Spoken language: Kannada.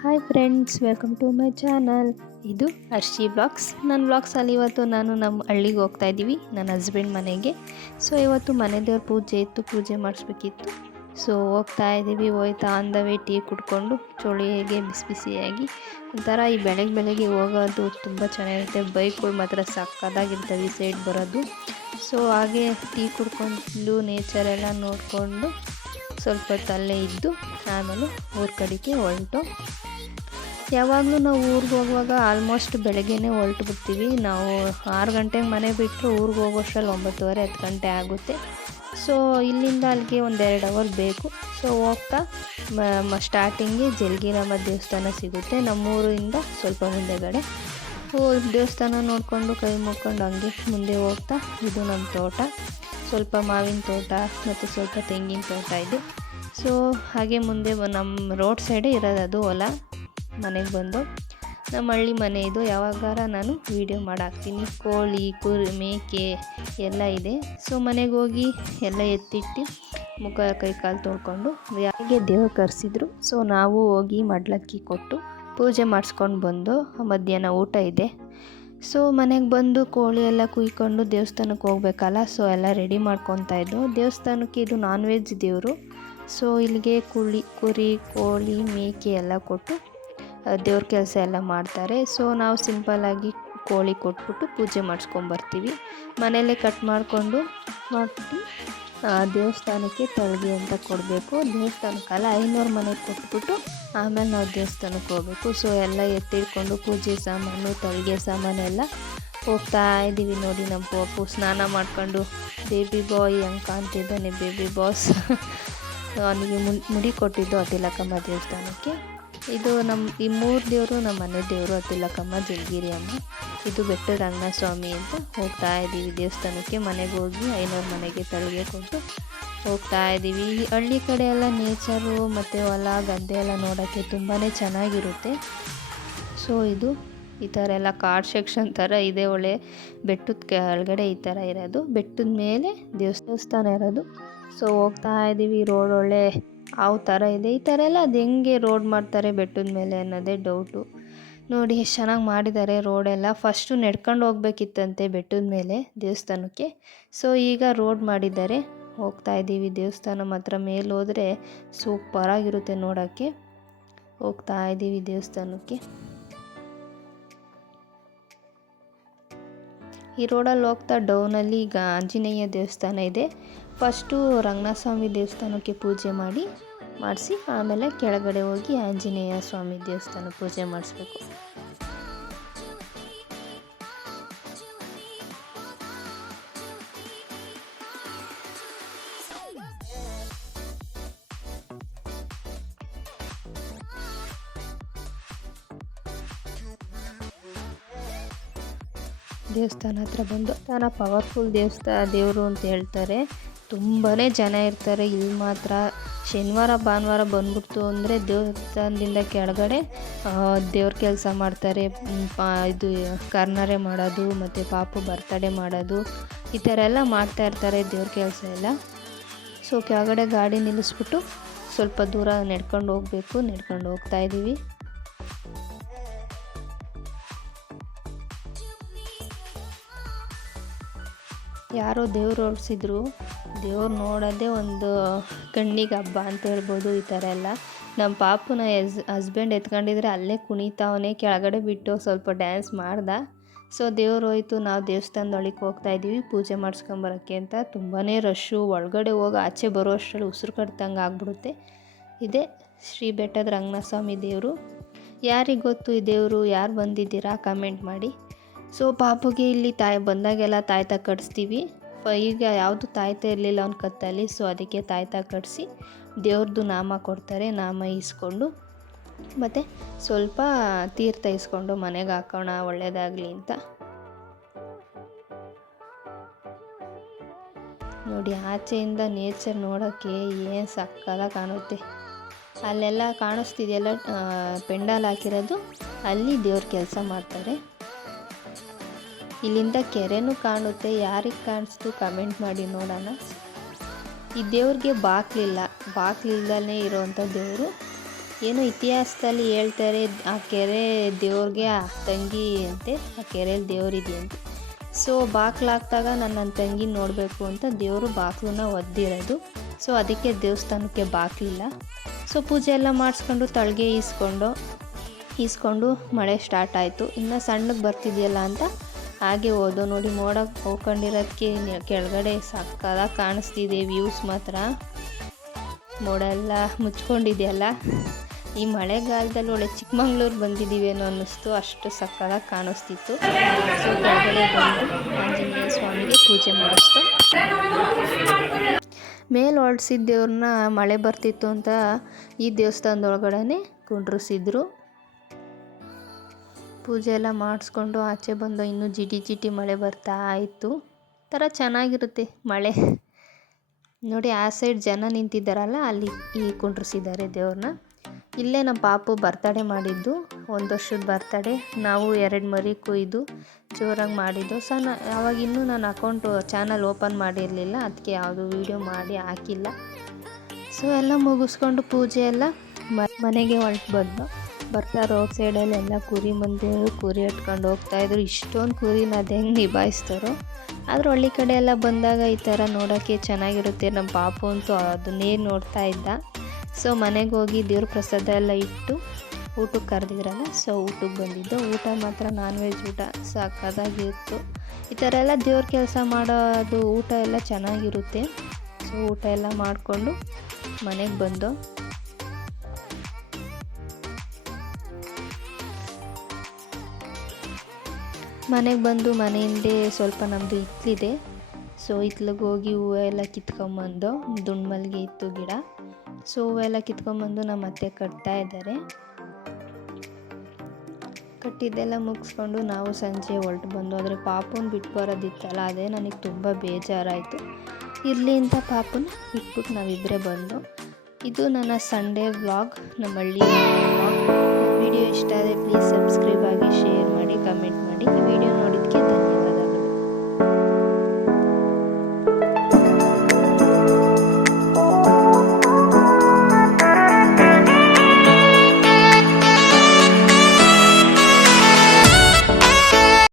Hi friends, welcome to my channel. ಇದು ಹರ್ಷಿ ವ್ಲಾಗ್ಸ್. ನನ್ನ ವ್ಲಾಗ್ಸಲ್ಲಿ ಇವತ್ತು ನಾನು ನಮ್ಮ ಹಳ್ಳಿಗೆ ಹೋಗ್ತಾ ಇದ್ದೀವಿ, ನನ್ನ ಹಸ್ಬೆಂಡ್ ಮನೆಗೆ. ಸೊ ಇವತ್ತು ಮನೆ ದೇವ್ರ ಪೂಜೆ ಇತ್ತು, ಪೂಜೆ ಮಾಡಿಸ್ಬೇಕಿತ್ತು. ಸೊ ಹೋಗ್ತಾ ಇದ್ದೀವಿ. ಹೋಯ್ತಾ ಆನ್ ದ ವೇ ಟೀ ಕುಡ್ಕೊಂಡು ಚಳಿಗೆ ಬಿಸಿ ಬಿಸಿಯಾಗಿ ಒಂಥರ ಈ ಬೆಳಗ್ಗೆ ಹೋಗೋದು ತುಂಬ ಚೆನ್ನಾಗಿರುತ್ತೆ. ಬೈಕ್ಗಳು ಮಾತ್ರ ಸಕ್ಕತ್ತಾಗಿರ್ತವೆ ಈ ಸೈಡ್ ಬರೋದು. ಸೊ ಹಾಗೆ ಟೀ ಕುಡ್ಕೊಂಡು ನೇಚರೆಲ್ಲ ನೋಡಿಕೊಂಡು ಸ್ವಲ್ಪ ತಲ್ಲೇ ಇದ್ದು ಆಮೇಲೆ ಊರ ಕಡೆಗೆ ಹೊರಟು. ಯಾವಾಗಲೂ ನಾವು ಊರಿಗೆ ಹೋಗುವಾಗ ಆಲ್ಮೋಸ್ಟ್ ಬೆಳಗ್ಗೆನೇ ಹೊರಟು ಬಿಡ್ತೀವಿ. ನಾವು 6 ಗಂಟೆಗೆ ಮನೆ ಬಿಟ್ಟರು ಊರಿಗೆ ಹೋಗೋಷ್ಟರಲ್ಲಿ 9:30 10 ಗಂಟೆ ಆಗುತ್ತೆ. ಸೊ ಇಲ್ಲಿಂದ ಅಲ್ಲಿಗೆ 1-2 ಅವರ್ ಬೇಕು. ಸೊ ಹೋಗ್ತಾ ಸ್ಟಾರ್ಟಿಂಗ್ಗೆ ಜಲಗೀರಮ್ಮ ದೇವಸ್ಥಾನ ಸಿಗುತ್ತೆ ನಮ್ಮೂರಿಂದ ಸ್ವಲ್ಪ ಮುಂದೆಗಡೆ. ದೇವಸ್ಥಾನ ನೋಡಿಕೊಂಡು ಕೈ ಮುಕ್ಕೊಂಡು ಹಂಗೆ ಮುಂದೆ ಹೋಗ್ತಾ ಇದು ನಮ್ಮ ತೋಟ, ಸ್ವಲ್ಪ ಮಾವಿನ ತೋಟ ಮತ್ತು ಸ್ವಲ್ಪ ತೆಂಗಿನ ತೋಟ ಇದೆ. ಸೊ ಹಾಗೆ ಮುಂದೆ ನಮ್ಮ ರೋಡ್ ಸೈಡೇ ಇರೋದು ಅದು ಹೊಲ. ಮನೆಗೆ ಬಂದು ನಮ್ಮ ಹಳ್ಳಿ ಮನೆ ಇದು. ಯಾವಾಗಾರ ನಾನು ವೀಡಿಯೋ ಮಾಡಾಕ್ತೀನಿ. ಕೋಳಿ ಕುರಿ ಮೇಕೆ ಎಲ್ಲ ಇದೆ. ಸೊ ಮನೆಗೆ ಹೋಗಿ ಎಲ್ಲ ಎತ್ತಿಟ್ಟು ಮುಖ ಕೈ ಕಾಲು ತೊಳ್ಕೊಂಡು ಯಾರಿಗೆ ದೇವ್ರು ಕರೆಸಿದ್ರು. ಸೊ ನಾವು ಹೋಗಿ ಮಡ್ಲಕ್ಕಿ ಕೊಟ್ಟು ಪೂಜೆ ಮಾಡಿಸ್ಕೊಂಡು ಬಂದು ಮಧ್ಯಾಹ್ನ ಊಟ ಇದೆ. ಸೊ ಮನೆಗೆ ಬಂದು ಕೋಳಿ ಎಲ್ಲ ಕುಯ್ಕೊಂಡು ದೇವಸ್ಥಾನಕ್ಕೆ ಹೋಗ್ಬೇಕಲ್ಲ. ಸೊ ಎಲ್ಲ ರೆಡಿ ಮಾಡ್ಕೊತಾ ಇದ್ದು. ದೇವಸ್ಥಾನಕ್ಕೆ ಇದು ನಾನ್ ವೆಜ್ ದೇವರು. ಸೊ ಇಲ್ಲಿಗೆ ಕುರಿ ಕೋಳಿ ಮೇಕೆ ಎಲ್ಲ ಕೊಟ್ಟು ದೇವ್ರ ಕೆಲಸ ಎಲ್ಲ ಮಾಡ್ತಾರೆ. ಸೊ ನಾವು ಸಿಂಪಲ್ಲಾಗಿ ಕೋಳಿ ಕೊಟ್ಬಿಟ್ಟು ಪೂಜೆ ಮಾಡಿಸ್ಕೊಂಬರ್ತೀವಿ. ಮನೆಯಲ್ಲೇ ಕಟ್ ಮಾಡಿಕೊಂಡು ದೇವಸ್ಥಾನಕ್ಕೆ ತಳ್ಗೆ ಅಂತ ಕೊಡಬೇಕು. ದೇವಸ್ಥಾನಕ್ಕಲ್ಲ, ಐನೂರು ಮನೆಗೆ ಕೊಟ್ಬಿಟ್ಟು ಆಮೇಲೆ ನಾವು ದೇವಸ್ಥಾನಕ್ಕೆ ಹೋಗ್ಬೇಕು. ಸೊ ಎಲ್ಲ ಎತ್ತಿಡ್ಕೊಂಡು ಪೂಜೆ ಸಾಮಾನು ತಳ್ಗೆ ಸಾಮಾನೆಲ್ಲ ಹೋಗ್ತಾ ಇದ್ದೀವಿ. ನೋಡಿ ನಮ್ಮ ಪಾಪು ಸ್ನಾನ ಮಾಡ್ಕೊಂಡು ಬೇಬಿ ಬಾಯ್ ಹೆಂಗೆ ಕಾಣ್ತಿದ್ದಾನೆ, ಬೇಬಿ ಬಾಸ್. ಅವನಿಗೆ ಮುಡಿ ಕೊಟ್ಟಿದ್ದು ಅತಿಲಕಮ್ಮ ದೇವಸ್ಥಾನಕ್ಕೆ. ಇದು ಈ 3 ದೇವರು ನಮ್ಮ ಮನೆ ದೇವರು, ಅತಿಲಕಮ್ಮ, ಜಲಗಿರಿ ಅಮ್ಮ, ಇದು ಬೆಟ್ಟದ ರಂಗನಾಥ ಸ್ವಾಮಿ ಅಂತ. ಹೋಗ್ತಾ ಇದ್ದೀವಿ ದೇವಸ್ಥಾನಕ್ಕೆ. ಮನೆಗೆ ಹೋಗಿ 500 ಮನೆಗೆ ತಳಿಗೆ ಕೊಟ್ಟು ಹೋಗ್ತಾ ಇದ್ದೀವಿ. ಈ ಹಳ್ಳಿ ಕಡೆ ಎಲ್ಲ ನೇಚರು ಮತ್ತು ಹೊಲ ಗದ್ದೆ ಎಲ್ಲ ನೋಡೋಕ್ಕೆ ತುಂಬಾ ಚೆನ್ನಾಗಿರುತ್ತೆ. ಸೊ ಇದು ಈ ಥರ ಎಲ್ಲ ಕಾಡು ಸೆಕ್ಷನ್ ಥರ ಇದೆ. ಒಳ್ಳೆ ಬೆಟ್ಟದ ಕೆಳಗಡೆ ಈ ಥರ ಇರೋದು, ಬೆಟ್ಟದ ಮೇಲೆ ದೇವಸ್ಥಾನ ಇರೋದು. ಸೊ ಹೋಗ್ತಾ ಇದ್ದೀವಿ. ರೋಡ್ ಒಳ್ಳೆ ಯಾವ ಥರ ಇದೆ. ಈ ಥರ ಎಲ್ಲ ಅದು ಹೆಂಗೆ ರೋಡ್ ಮಾಡ್ತಾರೆ ಬೆಟ್ಟದ ಮೇಲೆ ಅನ್ನೋದೇ ಡೌಟು. ನೋಡಿ ಎಷ್ಟು ಚೆನ್ನಾಗಿ ಮಾಡಿದ್ದಾರೆ ರೋಡೆಲ್ಲ. ಫಸ್ಟು ನಡ್ಕೊಂಡು ಹೋಗ್ಬೇಕಿತ್ತಂತೆ ಬೆಟ್ಟದ ಮೇಲೆ ದೇವಸ್ಥಾನಕ್ಕೆ. ಸೊ ಈಗ ರೋಡ್ ಮಾಡಿದ್ದಾರೆ. ಹೋಗ್ತಾ ಇದ್ದೀವಿ. ದೇವಸ್ಥಾನ ಮಾತ್ರ ಮೇಲೆ ಹೋದರೆ ಸೂಪರಾಗಿರುತ್ತೆ ನೋಡೋಕ್ಕೆ. ಹೋಗ್ತಾ ಇದ್ದೀವಿ ದೇವಸ್ಥಾನಕ್ಕೆ. ಈ ರೋಡಲ್ಲಿ ಹೋಗ್ತಾ ಡೌನಲ್ಲಿ ಈಗ ಆಂಜನೇಯ ದೇವಸ್ಥಾನ ಇದೆ. ಫಸ್ಟು ರಂಗನಾಥ ಸ್ವಾಮಿ ದೇವಸ್ಥಾನಕ್ಕೆ ಪೂಜೆ ಮಾಡಿಸಿ ಆಮೇಲೆ ಕೆಳಗಡೆ ಹೋಗಿ ಆಂಜನೇಯ ಸ್ವಾಮಿ ದೇವಸ್ಥಾನ ಪೂಜೆ ಮಾಡಿಸ್ಬೇಕು. ದೇವಸ್ಥಾನ ಹತ್ರ ಬಂದು ಪವರ್ಫುಲ್ ದೇವರು ಅಂತ ಹೇಳ್ತಾರೆ. ತುಂಬಾ ಜನ ಇರ್ತಾರೆ ಇಲ್ಲಿ ಮಾತ್ರ. ಶನಿವಾರ ಭಾನುವಾರ ಬಂದ್ಬಿಡ್ತು ಅಂದರೆ ದೇವಸ್ಥಾನದಿಂದ ಕೆಳಗಡೆ ದೇವ್ರ ಕೆಲಸ ಮಾಡ್ತಾರೆ. ಇದು ಕರ್ನಾರೆ ಮಾಡೋದು ಮತ್ತು ಪಾಪು ಬರ್ತಡೇ ಮಾಡೋದು ಈ ಥರ ಎಲ್ಲ ಮಾಡ್ತಾಯಿರ್ತಾರೆ ದೇವ್ರ ಕೆಲಸ ಎಲ್ಲ. ಸೊ ಕೆಳಗಡೆ ಗಾಡಿ ನಿಲ್ಲಿಸ್ಬಿಟ್ಟು ಸ್ವಲ್ಪ ದೂರ ನಡ್ಕೊಂಡು ಹೋಗಬೇಕು. ನಡ್ಕೊಂಡು ಹೋಗ್ತಾ ಇದ್ದೀವಿ. ಯಾರೋ ದೇವ್ರು ಓಡಿಸಿದ್ರು. ದೇವ್ರು ನೋಡೋದೇ ಒಂದು ಕಣ್ಣಿಗೆ ಹಬ್ಬ ಅಂತ ಹೇಳ್ಬೋದು. ಈ ಥರ ಎಲ್ಲ ನಮ್ಮ ಪಾಪುನ ಹಸ್ಬೆಂಡ್ ಎತ್ಕೊಂಡಿದ್ರೆ ಅಲ್ಲೇ ಕುಣಿತಾವನೆ. ಕೆಳಗಡೆ ಬಿಟ್ಟು ಸ್ವಲ್ಪ ಡ್ಯಾನ್ಸ್ ಮಾಡ್ದ. ಸೊ ದೇವ್ರು ಹೋಯ್ತು. ನಾವು ದೇವಸ್ಥಾನದೊಳಗೆ ಹೋಗ್ತಾ ಇದ್ದೀವಿ ಪೂಜೆ ಮಾಡಿಸ್ಕೊಂಬರೋಕ್ಕೆ ಅಂತ. ತುಂಬಾ ರಶ್ಶು. ಒಳಗಡೆ ಹೋಗಿ ಆಚೆ ಬರೋ ಅಷ್ಟರಲ್ಲಿ ಉಸಿರು ಕಟ್ದಂಗೆ ಆಗ್ಬಿಡುತ್ತೆ. ಇದೇ ಶ್ರೀ ಬೆಟ್ಟದ ರಂಗನಾಥ ಸ್ವಾಮಿ ದೇವರು. ಯಾರಿಗೆ ಗೊತ್ತು ಈ ದೇವರು? ಯಾರು ಬಂದಿದ್ದೀರಾ ಕಮೆಂಟ್ ಮಾಡಿ. ಸೊ ಪಾಪುಗೆ ಇಲ್ಲಿ ಬಂದಾಗೆಲ್ಲ ತಾಯ್ತ ಕಟ್ಸ್ತೀವಿ. ಈಗ ಯಾವುದು ತಾಯ್ತ ಇರಲಿಲ್ಲ ಅವ್ನ ಕತ್ತಲ್ಲಿ. ಸೊ ಅದಕ್ಕೆ ತಾಯ್ತ ಕಟ್ಸಿ ದೇವ್ರದ್ದು ನಾಮ ಕೊಡ್ತಾರೆ. ನಾಮ ಇಸ್ಕೊಂಡು ಮತ್ತು ಸ್ವಲ್ಪ ತೀರ್ಥ ಇಸ್ಕೊಂಡು ಮನೆಗೆ ಹಾಕೋಣ ಒಳ್ಳೆಯದಾಗಲಿ ಅಂತ. ನೋಡಿ ಆಚೆಯಿಂದ ನೇಚರ್ ನೋಡೋಕ್ಕೆ ಏನು ಸಕ್ಕತ್ತಾಗಿ ಕಾಣುತ್ತೆ. ಅಲ್ಲೆಲ್ಲ ಕಾಣಿಸ್ತಿದೆಯಲ್ಲ ಪೆಂಡಾಲ್ ಹಾಕಿರೋದು, ಅಲ್ಲಿ ದೇವ್ರ ಕೆಲಸ ಮಾಡ್ತಾರೆ. ಇಲ್ಲಿಂದ ಕೆರೆನೂ ಕಾಣುತ್ತೆ. ಯಾರಿಗೆ ಕಾಣಿಸ್ತು ಕಮೆಂಟ್ ಮಾಡಿ ನೋಡೋಣ. ಈ ದೇವ್ರಿಗೆ ಬಾಗಿಲಿಲ್ಲ, ಬಾಗಿಲಿಲ್ದಲೇ ಇರೋವಂಥ ದೇವರು. ಏನೋ ಇತಿಹಾಸದಲ್ಲಿ ಹೇಳ್ತಾರೆ ಆ ಕೆರೆ ದೇವ್ರಿಗೆ ತಂಗಿ ಅಂತೆ, ಆ ಕೆರೆಯಲ್ಲಿ ದೇವರಿದೆಯಂತೆ. ಸೊ ಬಾಕ್ಲು ಹಾಕ್ದಾಗ ನನ್ನ ತಂಗಿ ನೋಡಬೇಕು ಅಂತ ದೇವರು ಬಾಕ್ಲನ್ನ ಒದ್ದಿರೋದು. ಸೊ ಅದಕ್ಕೆ ದೇವಸ್ಥಾನಕ್ಕೆ ಬಾಕ್ಲಿಲ್ಲ. ಸೊ ಪೂಜೆ ಎಲ್ಲ ಮಾಡಿಸ್ಕೊಂಡು ತಳಗೆ ಈಸ್ಕೊಂಡು ಮಳೆ ಸ್ಟಾರ್ಟ್ ಆಯಿತು. ಇನ್ನು ಸಣ್ಣಗೆ ಬರ್ತಿದೆಯಲ್ಲ ಅಂತ ಹಾಗೆ ಹೋದೋ. ನೋಡಿ ಮೋಡ ಹೋಗ್ಕೊಂಡಿರೋದಕ್ಕೆ ಕೆಳಗಡೆ ಸಕ್ಕದಾಗಿ ಕಾಣಿಸ್ತಿದೆ ವ್ಯೂಸ್ ಮಾತ್ರ. ಮೋಡ ಎಲ್ಲ ಮುಚ್ಕೊಂಡಿದೆಯಲ್ಲ. ಈ ಮಳೆಗಾಲದಲ್ಲಿ ಒಳ್ಳೆ ಚಿಕ್ಕಮಂಗ್ಳೂರು ಬಂದಿದ್ದೀವೇನೋ ಅನ್ನಿಸ್ತು, ಅಷ್ಟು ಸಕ್ಕದಾಗಿ ಕಾಣಿಸ್ತಿತ್ತು. ಸೊ ಕೆಳಗಡೆ ಬಂದು ಆಂಜನೇಯ ಸ್ವಾಮಿಗೆ ಪೂಜೆ ಮಾಡಿಸ್ತು. ಮೇಲೆ ಹೊರಡ್ಸಿದ ದೇವ್ರನ್ನ ಮಳೆ ಬರ್ತಿತ್ತು ಅಂತ ಈ ದೇವಸ್ಥಾನದೊಳಗಡೆ ಕುಂಡ್ರಿಸಿದ್ರು. ಪೂಜೆ ಎಲ್ಲ ಮಾಡಿಸ್ಕೊಂಡು ಆಚೆ ಬಂದು ಇನ್ನೂ ಜಿಟಿ ಮಳೆ ಬರ್ತಾ ಇತ್ತು. ಥರ ಚೆನ್ನಾಗಿರುತ್ತೆ ಮಳೆ. ನೋಡಿ ಆ ಸೈಡ್ ಜನ ನಿಂತಿದ್ದಾರಲ್ಲ, ಅಲ್ಲಿ ಕುಂಡ್ರಿಸಿದ್ದಾರೆ ದೇವ್ರನ್ನ. ಇಲ್ಲೇ ನಮ್ಮ ಪಾಪು ಬರ್ತಡೇ ಮಾಡಿದ್ದು, 1 ವರ್ಷದ ಬರ್ತಡೇ. ನಾವು 2 ಮರಿ ಕೊಯ್ದು ಜೋರಾಗಿ ಮಾಡಿದ್ದು. ಆವಾಗಿನ್ನೂ ನಾನು ಚಾನಲ್ ಓಪನ್ ಮಾಡಿರಲಿಲ್ಲ, ಅದಕ್ಕೆ ಯಾವುದು ವೀಡಿಯೋ ಮಾಡಿ ಹಾಕಿಲ್ಲ. ಸೊ ಎಲ್ಲ ಮುಗಿಸ್ಕೊಂಡು ಪೂಜೆ ಎಲ್ಲ ಮನೆಗೆ ಹೊರಟು ಬಂದು ಬರ್ತಾ ರೋಡ್ ಸೈಡಲ್ಲೆಲ್ಲ ಕುರಿ ಮಂದಿರು ಕುರಿ ಇಟ್ಕೊಂಡು ಹೋಗ್ತಾಯಿದ್ರು. ಇಷ್ಟೊಂದು ಕುರಿನ ಅದು ಹೆಂಗೆ ನಿಭಾಯಿಸ್ತಾರೋ. ಆದರೂ ಹಳ್ಳಿ ಕಡೆ ಎಲ್ಲ ಬಂದಾಗ ಈ ಥರ ನೋಡೋಕ್ಕೆ ಚೆನ್ನಾಗಿರುತ್ತೆ. ನಮ್ಮ ಪಾಪು ಅಂತೂ ಅದನ್ನೇ ನೋಡ್ತಾ ಇದ್ದ. ಸೊ ಮನೆಗೆ ಹೋಗಿ ದೇವ್ರ ಪ್ರಸಾದ ಎಲ್ಲ ಇಟ್ಟು ಊಟಕ್ಕೆ ಕರೆದಿದ್ರಲ್ಲ, ಸೊ ಊಟಕ್ಕೆ ಬಂದಿದ್ದು. ಊಟ ಮಾತ್ರ ನಾನ್ ವೆಜ್ ಊಟ ಸಕ್ಕತ್ತಾಗಿತ್ತು. ಈ ಥರ ಎಲ್ಲ ದೇವ್ರ ಕೆಲಸ ಮಾಡೋದು ಊಟ ಎಲ್ಲ ಚೆನ್ನಾಗಿರುತ್ತೆ. ಸೊ ಊಟ ಎಲ್ಲ ಮಾಡಿಕೊಂಡು ಮನೆಗೆ ಬಂದು ಮನೆ ಹಿಂದೆ ಸ್ವಲ್ಪ ನಮ್ಮದು ಹಿತ್ತಲಿದೆ. ಸೊ ಹಿತ್ಲಿಗೆ ಹೋಗಿ ಹೂವು ಎಲ್ಲ ಕಿತ್ಕೊಂಬಂದು, ದುಂಡು ಮಲ್ಲಿಗೆ ಇತ್ತು ಗಿಡ. ಸೊ ಹೂವೆಲ್ಲ ಕಿತ್ಕೊಂಬಂದು ನಮ್ಮ ಅತ್ತೆ ಕಟ್ತಾ ಇದ್ದಾರೆ. ಕಟ್ಟಿದ್ದೆಲ್ಲ ಮುಗಿಸ್ಕೊಂಡು ನಾವು ಸಂಜೆ ಹೊರಟು ಬಂದು. ಆದರೆ ಪಾಪುನ ಬಿಟ್ಟು ಬರೋದಿತ್ತಲ್ಲ, ಅದೇ ನನಗೆ ತುಂಬ ಬೇಜಾರಾಯಿತು. ಇರಲಿ ಅಂತ ಪಾಪುನ ಬಿಟ್ಬಿಟ್ಟು ನಾವಿಬ್ಬರೇ ಬಂದು. ಇದು ನನ್ನ ಸಂಡೇ ವ್ಲಾಗ್, ನಮ್ಮ ಹಳ್ಳಿ ವ್ಲಾಗ್. ವಿಡಿಯೋ ಇಷ್ಟ ಆದರೆ ಪ್ಲೀಸ್ ಸಬ್ಸ್ಕ್ರೈಬ್ ಆಗಿ, ಶೇರ್ ಮಾಡಿ, ಕಮೆಂಟ್ ಮಾಡಿ. ಈ ವಿಡಿಯೋ ನೋಡಿದ್ದಕ್ಕೆ ಧನ್ಯವಾದ.